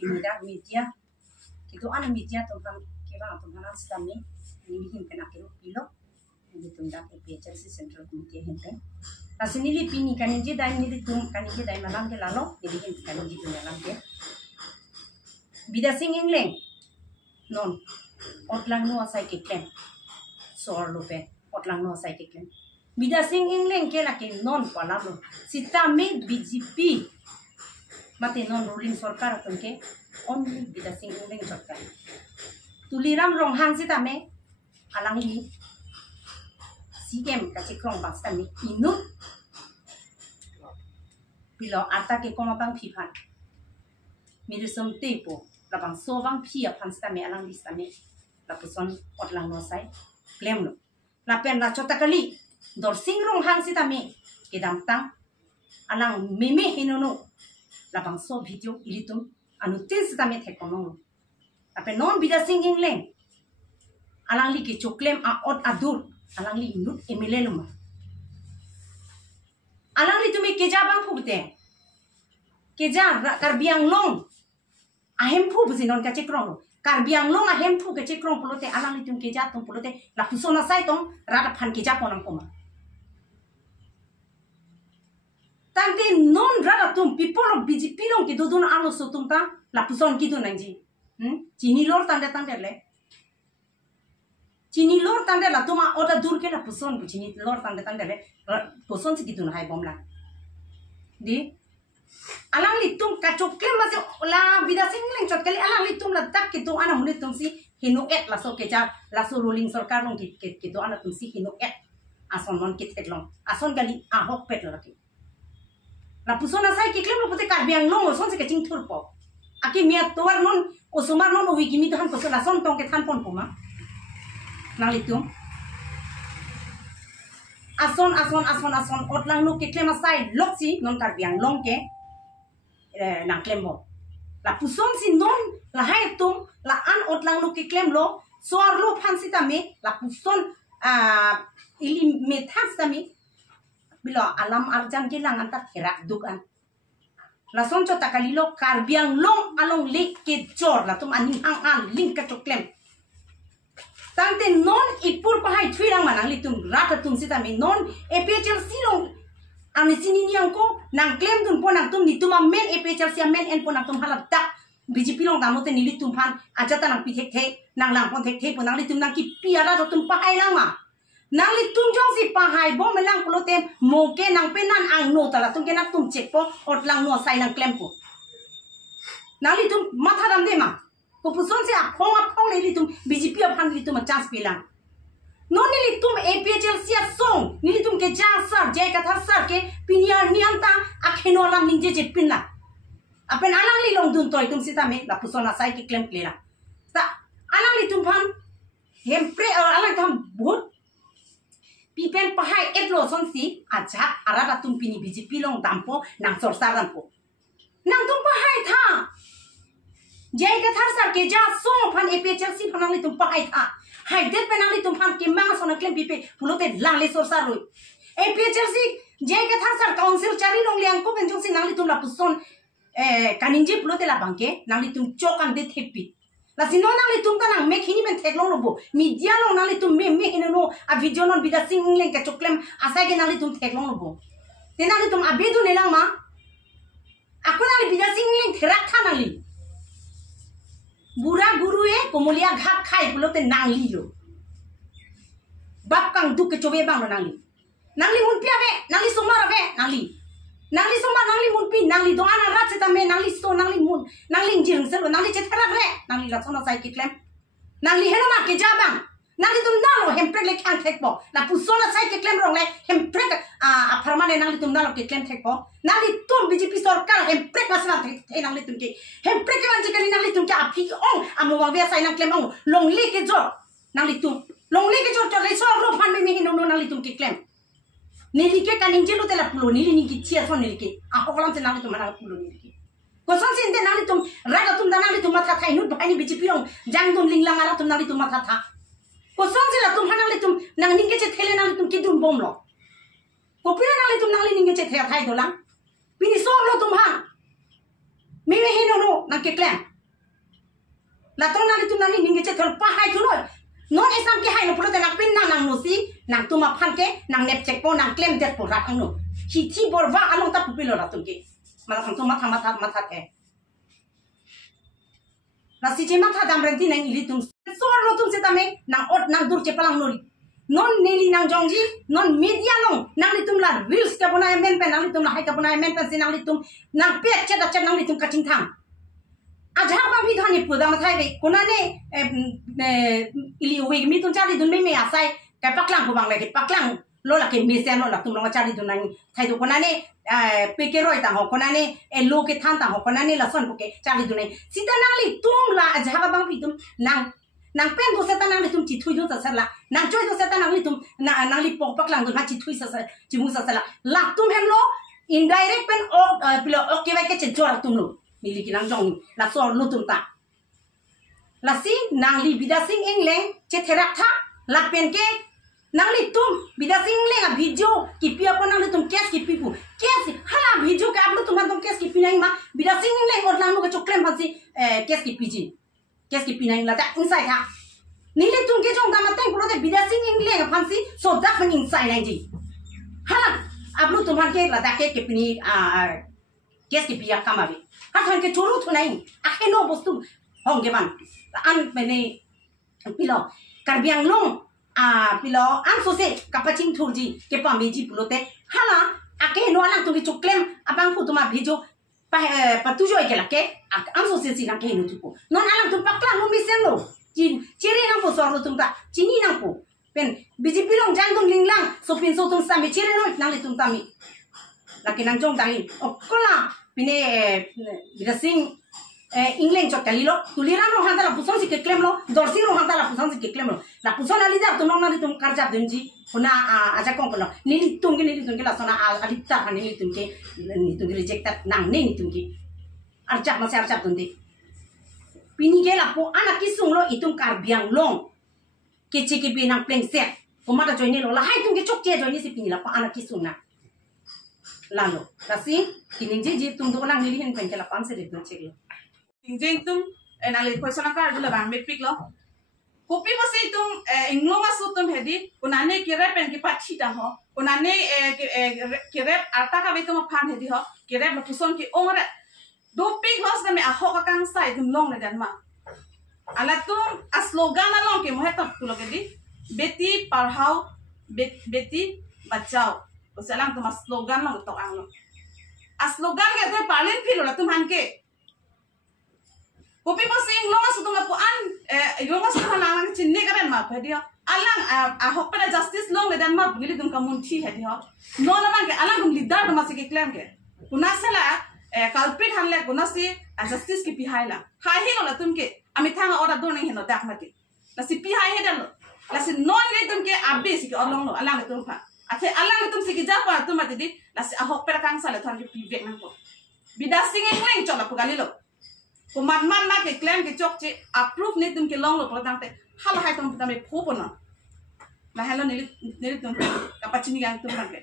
pinida media itu ana media tentang kira tentang sistemnya ini himpen akhir pilo ini tentang PHRC Central Committee himpen pas ini pini kan ini dah ini tum kan ini dah malam ke lalu jadi himpen kan ini tu malam ke bida sing ingleng non otlang no asai ke kem soar lope otlang no asai ke kem bida sing ingleng ke la ke non pala lo sistem BJP mati non ruling sarkar tungke only bida sing ingleng sarkar tuliram rong hang sistem alang ini CM kasi krong bang sistem inu bilo ata ke kono bang pipan mirisum tepo labang so bang pia pan sistem alang di sistem la puson otlang no sai claim lo la pen la chota kali dor singrong hang sitame kedam tang alang meme hinono labang so video ilitum anu tin sitame thekono ape non bida singing leng alang li ke choklem a ot adur alang li nut emeleluma alang li tumi keja bang phubte keja karbiang long ahem phu businon ka chekrong karbiang long ahem phu ke chekrong pulote alang li tum keja tum pulote la pusona sai tong rata phan keja ponam poma tante non rata tum people of BJP long ki dudun anu sotum ta la puson ki dun nangji chini lor tande le chini lor tande la tuma oda dur ke la puson bu chini lor tande le puson si ki dun hai bomla di alang li tum ka choklem ma la bida singling chot kali alang li tum la tak ki tu ana munit tum si hinu et la so keja la so ruling sarkar long ki tu ana tum si hinu et ason non ki teklong ason gali a hok pet la ki la pusona sai ki klem lo pute karbiang long son se ke ting thurpo aki mia toar non osumar non wiki mi han pusona son tong ke than pon poma nang litum ason otlang no ke klem sai loksi non karbiang long ke nang klem bo la puson si non la hai tum la an otlang no ke klem lo soar lo phan sitame la puson ili methas tami bilo alam arjan ke lang anta herak dukan la son chota kalilo karbiang long along lek ke jor la tum aning ang link ka choklem tante non ipur pahai thuirang manang litum rata tum sitame non ephl silong ani sini niang ko nang claim dun ponang tum ni tuma men ephl sia men en ponang tum halap tak BJP long damote ni litum phan ajata nang pi thek nang lang pon thek ponang litum nang ki piara tum pahai lang ma nang li tum jong si pahai bo melang pulote moke nang penan ang no tala tum ke nak tum check po otlang no sai nang claim po nang li tum matha dam de ma ko puson se phong le li tum BJP phan li tum chance pilang no ni li tum APHL sia song ni li tum ke ja sar je ka thar sar ke pinyar ni anta akheno lam ning je pinna apen alang li long dun toy tum sita me la pusona sai ke claim clear ta alang li tum phan hempre alang tham bahut pipen pahai etlo son si aja arada tum pini BJP long dampo nang sor saram po nang tum pahai tha jai ka thar sar ke ja song phan APHL si phanang li tum pahai tha hai det penang li tum phan ke mang sona claim pipe pulote lang le sor sar roi APHL si jai ka thar sar council chari long liang ko benjong si nang li tum la puson kaninje pulote la banke nang li tum chokan de thepi la sino nang li tum ta nang me khini ben thek long lobo media long nang li tum me hineno a video non bida sing leng ka choklem asai ke nang li tum thek long lobo te nang li tum abedu ne lang ma aku nang li bida sing leng therak tha nang li bura guru e komulia ghak khai pulote nang li lo bap kang duk ke chobe bang nang li mun pia be nang li somar be nang li somar nang li mun pi nang li do ana rat ta me nang li so nang li mun nang li jing sel nang li che thara re nang li la sona sai ki klem nang li hena ma ke ja bang nang li tum na lo hem prek le kan thek bo la pusona sai ke klem rong le hem prek a permanent nang li tum na lo ke klem thek bo nang li tum BJP sarkar hem prek ma sana thek nang li tum ke hem prek ke man ke nang li tum ke a phi ong amu wa be sai nang klem ong long le ke jor nang li tum long le ke jor to le so ro phan me hin no nang li tum ke klem nili ke kaninje lo te la pulo nili ni ki chia son nili ke a hokolam te nang li tum na pulo nili ke ko son sin te nang li tum raga tum nang li tum ma tha thai nu bhai ni BJP ong jang dum linglang ala tum nang li tum ma tha ko son sin la tum nang li tum nang ning ke che thele nang li tum ki dum bom lo ko pina nang li tum nang li ning ke che the thai do lang pini so lo tum ha me hin no nang ke klem la tong nali tum nali ningi che thol pa hai tu noi non esam ke hai no pulo te nak pin nang no si nang tu ma phan ke nang nep check po nang claim det po rat ang no hi thi bor wa along ta pupilo la tum ke mala khang tu ma tha ke la si che ma tha dam renti nang ili tum so lo tum se tame nang ot nang dur che palang nori non neli nang jongji non media long nang li tum la reels ka bona men pen nang li tum la hai ka bona men pen nang li tum nang pe che da che nang li tum ka ching thang aja ba bi dhani pu da ma thai be kona ne ili we mi tum chali dun me asai ka paklang ko bang le ke paklang lo la ke mi se no la tum lo chali dun nang thai do kona ne pe ke roi ta ho kona ne e lo ke than ta ho kona ne la son ko ke chali dun nang sida nang li tum la aja ba bang bi tum nang pen do setan nang li tum chi thui do sa la nang choi do setan nang li tum nang li pok paklang do ha chi thui sa chi mu sa la la tum hem lo indirect pen o pilo o ke vai ke che chora tum lo ni li ki nang jong la so lo tum ta la si nang li bida sing engleng che therak tha la pen ke nang li tum bida sing engleng a video ki pi apa nang li tum kes ki pi pu kes hala video ka upload tum tum kes ki pi nang ma bida sing engleng or nang no ka choklem phansi kes ki pi ji kes ki pi nang la ta inside ha ni li tum ke jong ta ma teng pulo de bida sing engleng phansi so da phan inside nang ji hala upload tum han ke la ta ke pi ni kes ki pi ya kamabi ha than ke choru thu nai a ke no bostu hong ke ban an mene pilo karbiang long pilo an so se kapaching thurji ke pa meji pulote hala ake no alang tu ki choklem abang pu tuma bhijo pa tu joi ke la ke an so se si na ke no tu ko non alang tu pakla no mi sen lo chiri nang po so ro tum ta chini nang po pen biji pilong jang tum linglang so pin so tum sami chiri no nang le tum tami la ke nang jong dang okola pine bida sing England chok kali lo tulira no hanta la puson si ke klem lo dorsi no hanta la puson si ke klem lo la puson ali da tum nang tum karja denji kuna aja kong kono ni tum ke la sona alita ni tum ke rejected nang ni tum ke arjak ma se arjak tunde pini ke la po ana kisung lo itum karbiang long ke chiki pi nang pleng set ko mata join ni lo la hai tum ke chok che join ni si pini la po ana kisung na lalo kasi kining je tum do nang ni hen pen ke la pan se de do che Jeng tum nali question ka dula bang mepik lo kopi mo se tum inglong asu tum hedi unane kirep en ki pachi ta ho unane kirep arta ka be tum phan hedi ho kirep lo puson ki ongre do pik hos me a ho ka kang sai tum long le dan ma ala tum a slogan along ke mo heta pulo ke di beti parhao beti bachao usalang tum a slogan long to ang lo a slogan ke to palen philo la tum han ke kopi masing lo mas tu ngapu an lo mas tu halang cinne keren ma pedio alang ahok pada justice long ledan ma bili tum kamunti hedio no na bang ke alang tum lidar tum masih ke claim ke kuna sala culprit hanle kuna si justice ki pihai la hai hi lo la tum ke ami thanga ora do nei heno dak mati la si pihai hedan lo la si non le tum ke abbe si ke olong lo alang tum pha athe alang tum si ki japa tum mati di la si ahok pada kang sala thang ke pivek nang ko bida singeng leng chola pugali lo ko man na ke claim ke chok che approve ni tum ke long lo pro tang te hal hai tum ta me phu pona la halo ni tum ka pachini yang tum kan ke